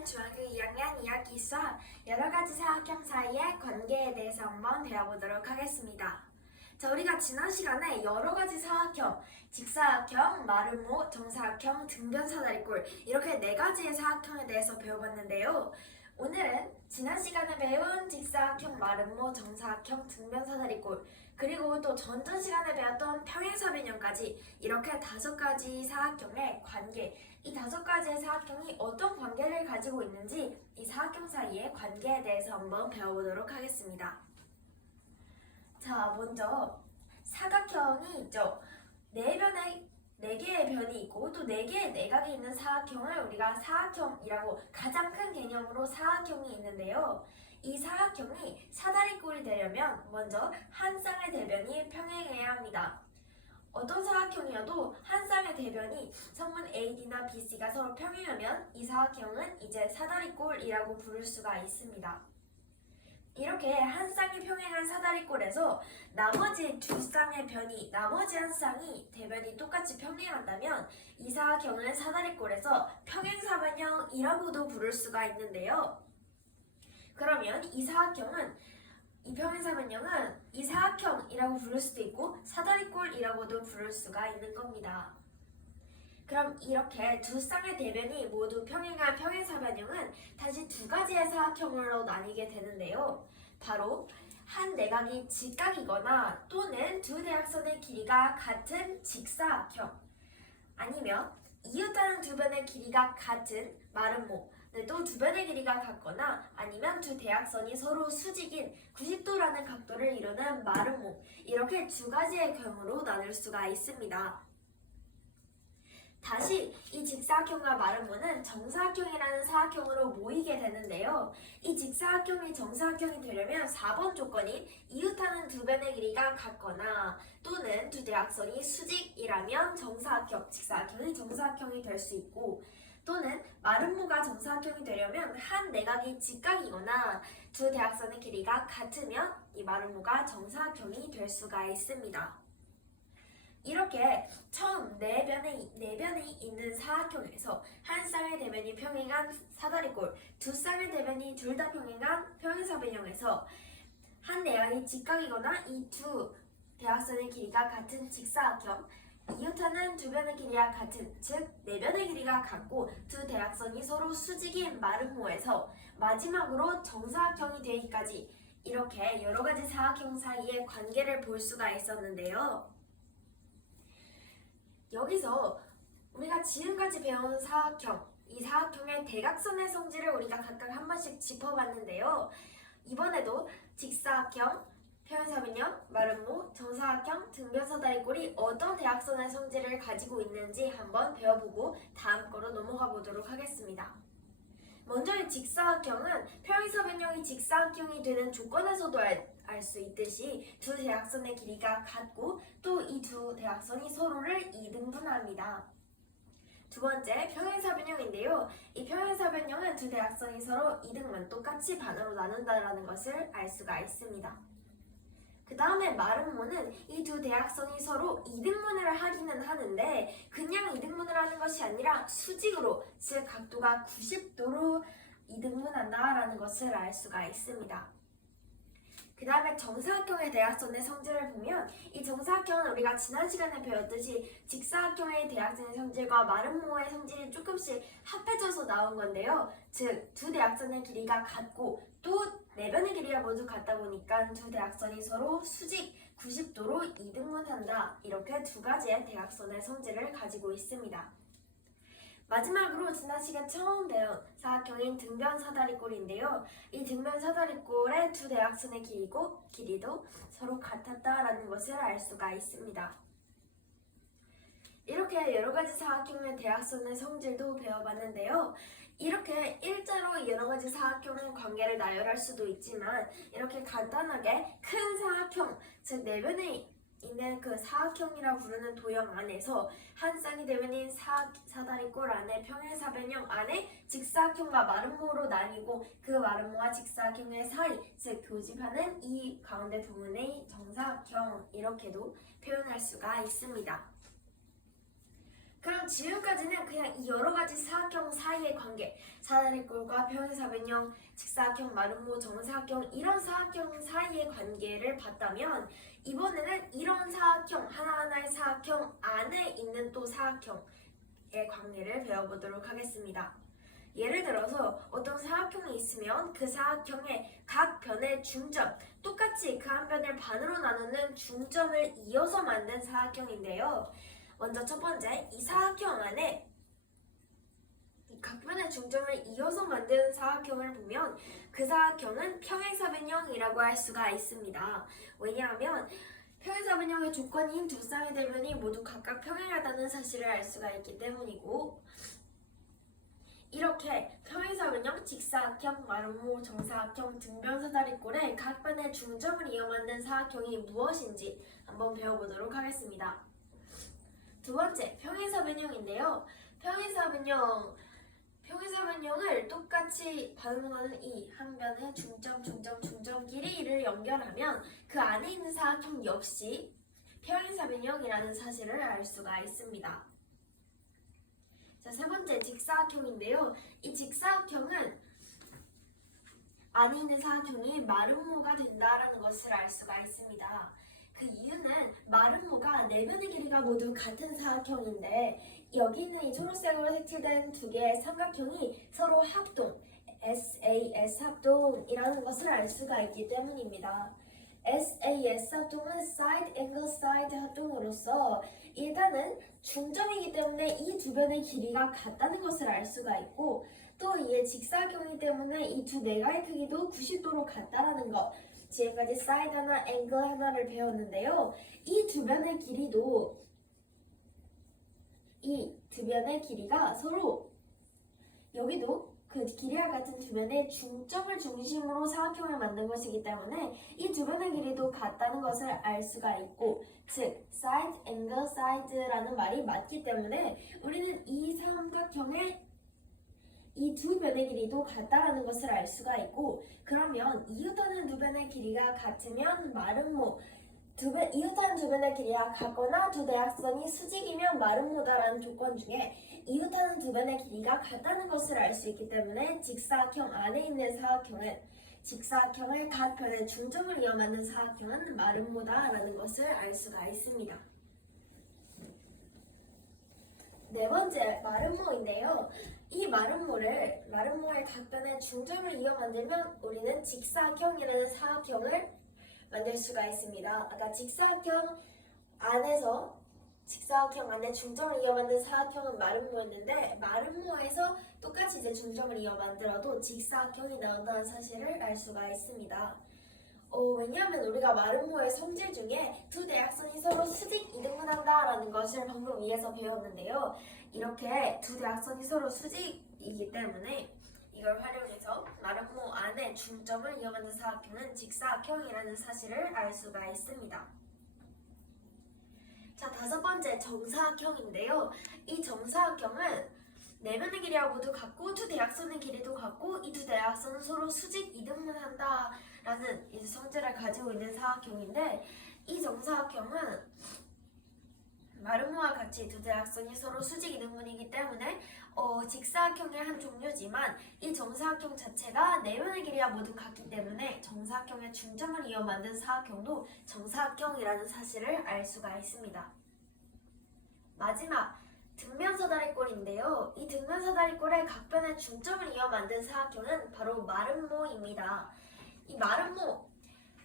오늘은 중학교 2학년 이야기 수업 여러 가지 사각형 사이의 관계에 대해서 한번 배워보도록 하겠습니다. 자, 우리가 지난 시간에 여러 가지 사각형, 직사각형, 마름모, 정사각형, 등변사다리꼴 이렇게 네 가지의 사각형에 대해서 배워봤는데요. 오늘은 지난 시간에 배운 직사각형, 마름모, 정사각형, 등변사다리꼴 그리고 또 전전 시간에 배웠던 평행사변형까지 이렇게 5가지 사각형의 관계, 이 5가지의 사각형이 어떤 관계를 가지고 있는지 이 사각형 사이의 관계에 대해서 한번 배워보도록 하겠습니다. 자, 먼저 사각형이 있죠. 네 개의 변이 있고 또 4개의 내각이 있는 사각형을 우리가 사각형이라고 가장 큰 개념으로 사각형이 있는데요. 이 사각형이 사다리꼴이 되려면 먼저 한 쌍의 대변이 평행해야 합니다. 어떤 사각형이어도 한 쌍의 대변이 성분 AD나 BC가 서로 평행하면 이 사각형은 이제 사다리꼴이라고 부를 수가 있습니다. 이렇게 한 쌍이 평행한 사다리꼴에서 나머지 두 쌍의 변이, 나머지 한 쌍이 대변이 똑같이 평행한다면 이 사각형은 사다리꼴에서 평행사변형이라고도 부를 수가 있는데요. 그러면 이 평행사변형은 이 사각형이라고 부를 수도 있고 사다리꼴이라고도 부를 수가 있는 겁니다. 그럼 이렇게 두 쌍의 대변이 모두 평행한 평행사변형은 다시 2가지의 사각형으로 나뉘게 되는데요. 바로 한 내각이 직각이거나 또는 두 대각선의 길이가 같은 직사각형, 아니면 이웃하는 두 변의 길이가 같은 마름모, 또 두 변의 길이가 같거나 아니면 두 대각선이 서로 수직인 90도라는 각도를 이루는 마름모, 이렇게 2가지의 경우로 나눌 수가 있습니다. 다시 이 직사각형과 마름모는 정사각형이라는 사각형으로 모이게 되는데요. 이 직사각형이 정사각형이 되려면 4번 조건인 이웃하는 두 변의 길이가 같거나 또는 두 대각선이 수직이라면 정사각형, 직사각형이 정사각형이 될 수 있고, 또는 마름모가 정사각형이 되려면 한 내각이 직각이거나 두 대각선의 길이가 같으면 이 마름모가 정사각형이 될 수가 있습니다. 이렇게 처음 네 변이 있는 사각형에서 한 쌍의 대변이 평행한 사다리꼴, 두 쌍의 대변이 둘 다 평행한 평행사변형에서 한 내각이 직각이거나 이 두 대각선의 길이가 같은 직사각형, 이웃하는 두 변의 길이가 같은, 즉 네 변의 길이가 같고 두 대각선이 서로 수직인 마름모에서 마지막으로 정사각형이 되기까지 이렇게 여러 가지 사각형 사이의 관계를 볼 수가 있었는데요. 여기서 우리가 지금까지 배운 사각형, 이 사각형의 대각선의 성질을 우리가 각각 한 번씩 짚어봤는데요. 이번에도 직사각형, 평행사변형, 마름모, 정사각형, 등변사다리꼴이 어떤 대각선의 성질을 가지고 있는지 한번 배워보고 다음 거로 넘어가 보도록 하겠습니다. 먼저 이 직사각형은 평행사변형이 직사각형이 되는 조건에서도 알 수 있듯이 두 대각선의 길이가 같고 또 이 두 대각선이 서로를 2등분합니다. 두 번째, 평행사변형인데요. 이 평행사변형은 두 대각선이 서로 2등분, 똑같이 반으로 나눈다는 것을 알 수가 있습니다. 그 다음에 마름모는 이 두 대각선이 서로 2등분을 하기는 하는데 그냥 2등분을 하는 것이 아니라 수직으로, 즉 각도가 90도로 2등분한다라는 것을 알 수가 있습니다. 그 다음에 정사각형의 대각선의 성질을 보면 이 정사각형은 우리가 지난 시간에 배웠듯이 직사각형의 대각선의 성질과 마름모의 성질이 조금씩 합해져서 나온 건데요. 즉 두 대각선의 길이가 같고 또 네 변의 길이가 모두 같다 보니까 두 대각선이 서로 수직 90도로 2등분한다. 이렇게 2가지의 대각선의 성질을 가지고 있습니다. 마지막으로 지난 시간 처음 배운 사각형인 등변사다리꼴인데요. 이 등변사다리꼴의 두 대각선의 길이도 서로 같았다라는 것을 알 수가 있습니다. 이렇게 여러 가지 사각형의 대각선의 성질도 배워봤는데요. 이렇게 일자로 여러 가지 사각형의 관계를 나열할 수도 있지만 이렇게 간단하게 큰 사각형, 즉 네 변의 있는 그 사각형이라 부르는 도형 안에서 한 쌍의 대변인 사다리꼴 안에 평행사변형 안에 직사각형과 마름모로 나뉘고 그 마름모와 직사각형의 사이, 즉 교집하는 이 가운데 부분의 정사각형, 이렇게도 표현할 수가 있습니다. 그럼 지금까지는 그냥 이 여러 가지 사각형 사이의 관계, 사다리꼴과 평행사변형, 직사각형, 마름모, 정사각형 이런 사각형 사이의 관계를 봤다면 이번에는 이런 사각형, 하나하나의 사각형 안에 있는 또 사각형의 관계를 배워보도록 하겠습니다. 예를 들어서 어떤 사각형이 있으면 그 사각형의 각 변의 중점, 똑같이 그 한 변을 반으로 나누는 중점을 이어서 만든 사각형인데요. 먼저 첫 번째, 이 사각형 안에 각 변의 중점을 이어서 만든 사각형을 보면 그 사각형은 평행사변형이라고 할 수가 있습니다. 왜냐하면 평행사변형의 조건인 두 쌍의 대변이 모두 각각 평행하다는 사실을 알 수가 있기 때문이고, 이렇게 평행사변형, 직사각형, 마름모, 정사각형, 등변사다리꼴의 각 변의 중점을 이어 만든 사각형이 무엇인지 한번 배워보도록 하겠습니다. 두 번째, 평행사변형인데요. 평행사변형을 똑같이 반응하는 이 한 변의 중점 길이를 연결하면 그 안에 있는 사각형 역시 평행사변형이라는 사실을 알 수가 있습니다. 자, 세 번째, 직사각형인데요. 이 직사각형은 안에 있는 사각형이 마름모가 된다라는 것을 알 수가 있습니다. 그 이유는 마름모가 네 변의 길이가 모두 같은 사각형인데 여기 있는 이 초록색으로 색칠된 두 개의 삼각형이 서로 합동, SAS 합동이라는 것을 알 수가 있기 때문입니다. SAS 합동은 side angle side 합동으로서 일단은 중점이기 때문에 이 두 변의 길이가 같다는 것을 알 수가 있고, 또 이게 직사각형이기 때문에 이 두 내각의 크기도 90도로 같다라는 것, 지금까지 사이드 하나, 앵글 하나를 배웠는데요. 이 두 변의 길이도 이 두 변의 길이가 서로 여기도 그 길이와 같은 두 변의 중점을 중심으로 사각형을 만든 것이기 때문에 이 두 변의 길이도 같다는 것을 알 수가 있고, 즉 side, angle, side라는 말이 맞기 때문에 우리는 이 삼각형의 이 두 변의 길이도 같다라는 것을 알 수가 있고, 그러면 이웃하는 두 변의 길이가 같으면 마름모, 이웃하는 두 변의 길이가 같거나 두 대각선이 수직이면 마름모다라는 조건 중에 이웃하는 두 변의 길이가 같다는 것을 알 수 있기 때문에 직사각형 안에 있는 사각형은 직사각형의 각 변의 중점을 이어 만든 사각형은 마름모다라는 것을 알 수가 있습니다. 네 번째, 마름모인데요. 이 마름모의 각 변의 중점을 이어 만들면 우리는 직사각형이라는 사각형을 만들 수가 있습니다. 아까 직사각형 안에 중점을 이어 만든 사각형은 마름모였는데, 마름모에서 똑같이 이제 중점을 이어 만들어도 직사각형이 나온다는 사실을 알 수가 있습니다. 왜냐하면 우리가 마름모의 성질 중에 두 대각선이 서로 수직 이등분한다라는 것을 방금 위에서 배웠는데요. 이렇게 두 대각선이 서로 수직이기 때문에 이걸 활용해서 마름모 안에 중점을 이어 만든 사각형은 직사각형이라는 사실을 알 수가 있습니다. 자, 다섯 번째, 정사각형인데요. 이 정사각형은 네 변의 길이가 모두 같고 두 대각선의 길이도 같고 이 두 대각선은 서로 수직 이등분한다라는 이제 성질을 가지고 있는 사각형인데, 이 정사각형은 마름모와 같이 두 대각선이 서로 수직 이등분이기 때문에 직사각형의 한 종류지만 이 정사각형 자체가 네 변의 길이가 모두 같기 때문에 정사각형의 중점을 이어 만든 사각형도 정사각형이라는 사실을 알 수가 있습니다. 마지막, 등변사다리꼴인데요. 이 등변사다리꼴의 각 변의 중점을 이어 만든 사각형은 바로 마름모입니다. 이 마름모,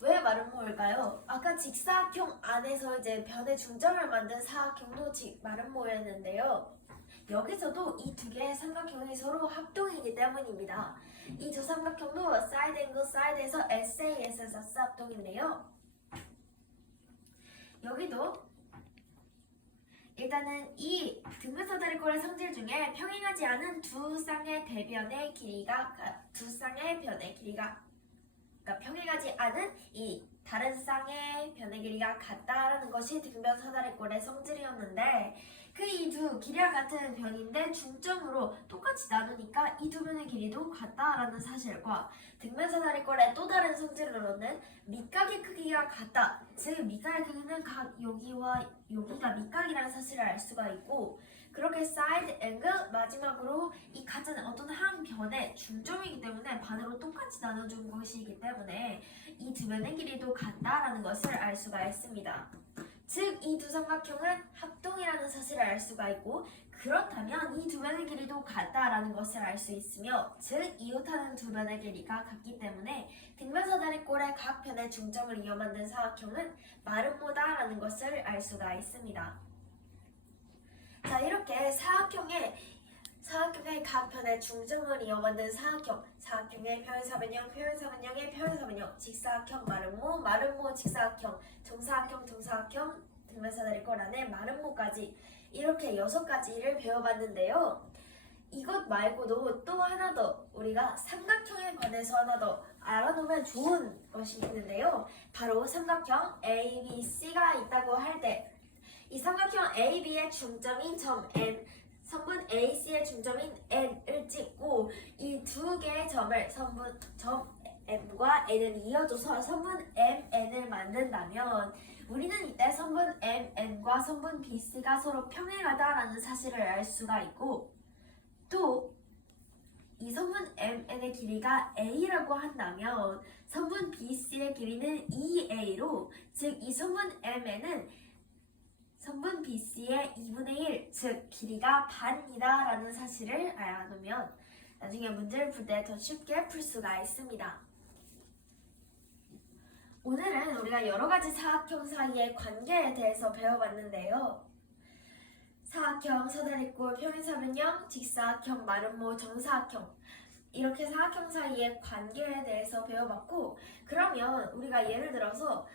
왜 마름모일까요? 아까 직사각형 안에서 이제 변의 중점을 만든 사각형도 마름모였는데요. 여기서도 이 두 개의 삼각형이 서로 합동이기 때문입니다. 이 두 삼각형도 사이드 앵글 사이드에서 SAS 합동인데요. 여기도 일단은 이 등변사다리꼴의 성질 중에 평행하지 않은 두 쌍의 변의 길이가 그러니까 평행하지 않은 이 다른 쌍의 변의 길이가 같다라는 것이 등변사다리꼴의 성질이었는데, 그 이 두 길이와 같은 변인데 중점으로 똑같이 나누니까 이 두 변의 길이도 같다라는 사실과 등변사다리꼴의 또 다른 성질로는 밑각의 크기가 같다, 즉 밑각의 크기는 각 여기와 여기가 밑각이라는 사실을 알 수가 있고, 그렇게 사이드 앵글 마지막으로 이 같은 어떤 한 변의 중점이기 때문에 반으로 똑같이 나눠준 것이기 때문에 이 두 변의 길이도 같다라는 것을 알 수가 있습니다. 즉, 이 두 삼각형은 합동이라는 사실을 알 수가 있고 그렇다면 이 두 변의 길이도 같다라는 것을 알 수 있으며 즉, 이웃하는 두 변의 길이가 같기 때문에 등변사다리꼴의 각 편의 중점을 이어 만든 사각형은 마름모다라는 것을 알 수가 있습니다. 자, 이렇게 사각형의 각 편의 중점을 이어 만든 사각형의 평행사변형, 평행사변형의 평행사변형, 직사각형, 마름모, 마름모, 직사각형, 정사각형, 정사각형, 등변사다리꼴 안에 마름모까지 이렇게 6가지를 배워봤는데요. 이것 말고도 또 하나 더 우리가 삼각형에 관해서 하나 더 알아놓으면 좋은 것이 있는데요. 바로 삼각형 ABC가 있다고 할 때 이 삼각형 AB의 중점인 점 N, 선분 AC의 중점인 N을 찍고 이 두 개의 점을 점 M과 N을 이어줘서 선분 MN을 만든다면 우리는 이때 선분 MN과 선분 BC가 서로 평행하다라는 사실을 알 수가 있고 또 이 선분 MN의 길이가 A라고 한다면 선분 BC의 길이는 2A로 즉 이 선분 MN은 선분 BC의 2분의 1, 즉 길이가 반이다 라는 사실을 알아두면 나중에 문제를 풀 때 더 쉽게 풀 수가 있습니다. 오늘은 우리가 여러가지 사각형 사이의 관계에 대해서 배워봤는데요. 사각형, 사다리꼴, 평행사변형, 직사각형, 마름모, 정사각형 이렇게 사각형 사이의 관계에 대해서 배워봤고 그러면 우리가 예를 들어서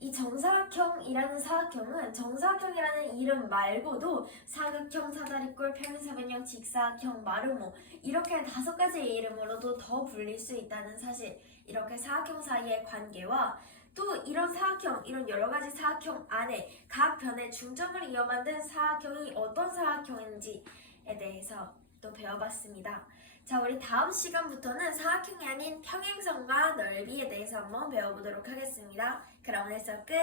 이 정사각형이라는 사각형은 정사각형이라는 이름 말고도 사각형, 사다리꼴, 평행사변형, 직사각형, 마름모 이렇게 5가지의 이름으로도 더 불릴 수 있다는 사실 이렇게 사각형 사이의 관계와 또 이런 사각형, 이런 여러가지 사각형 안에 각 변의 중점을 이어 만든 사각형이 어떤 사각형인지에 대해서 또 배워봤습니다. 자, 우리 다음 시간부터는 사각형이 아닌 평행선과 넓이에 대해서 한번 배워보도록 하겠습니다. 그럼 오늘 수업 끝!